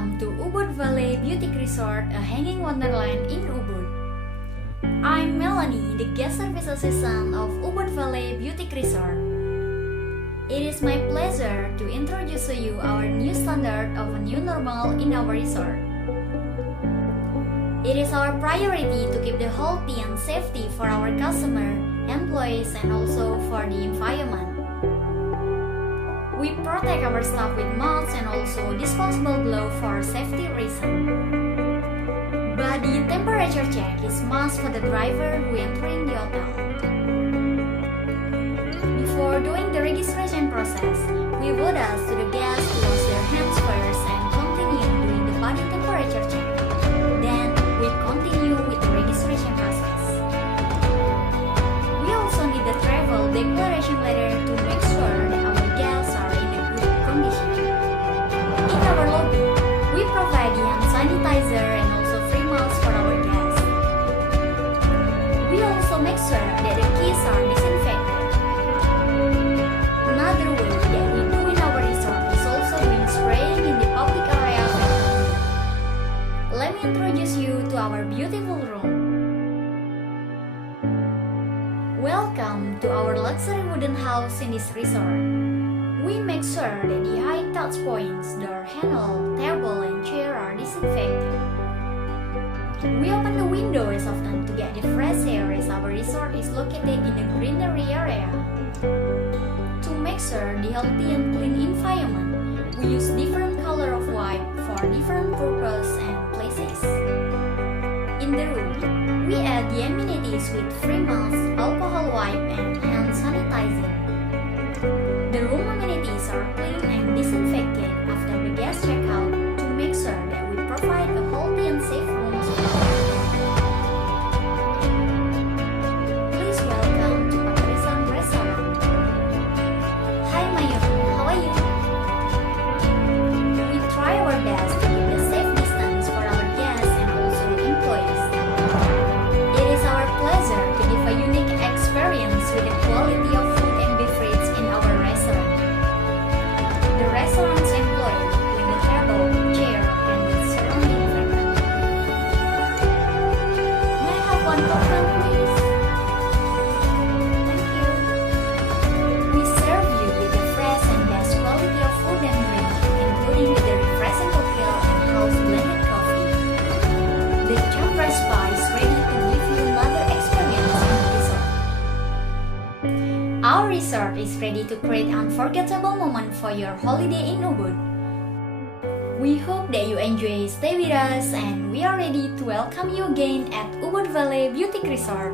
Welcome to Ubud Valley Beauty Resort, a hanging wonderland in Ubud. I'm Melani, the guest service assistant of Ubud Valley Beauty Resort. It is my pleasure to introduce to you our new standard of a new normal in our resort. It is our priority to keep the healthy and safety for our customer, employees, and also for the environment. We protect our staff with masks and also disposable gloves for safety reasons. Body temperature check is must for the driver who entering the hotel. Before doing the registration process, we would ask to the guests to wash their hands first and continue doing the body temperature check. Then we continue with the registration process. We also need the travel declaration letter to make sure that our guests are in a good condition. In our lobby, we provide hand sanitizer and also free masks for our guests. We also make sure that the keys are disinfected. Another way that we do in our resort is also doing spraying in the public areas. Let me introduce you to our beautiful room. Welcome to our luxury wooden house in this resort. We make sure that the high touch points, door handle, table, and chair are disinfected. We open the window as often to get the fresh air as our resort is located in a greenery area. To make sure the healthy and clean environment, we use different color of wipe for different purpose and places. In the room, we add the amenities with free mask, alcohol wipe, and hand sanitizer. The room amenities are clean and disinfected after the guests check out to make sure that we provide a healthy and safe room. Please welcome to Waitress Restaurant. Hi Mayun, how are you? We try our best to keep the safe distance for our guests and also employees. It is our pleasure to give a unique experience with the quality of food and beverage in our restaurant. The restaurant's employee with the table, chair, and the surrounding environment. May I have one coffee, please? Thank you. We serve you with the fresh and best quality of food and drink, including with the refreshing cocktail and house blended coffee. The chamber spa is ready to give you another experience in the resort. Our resort is ready to create unforgettable moment for your holiday in Ubud. We hope that you enjoy stay with us and we are ready to welcome you again at Ubud Valley Beauty Resort.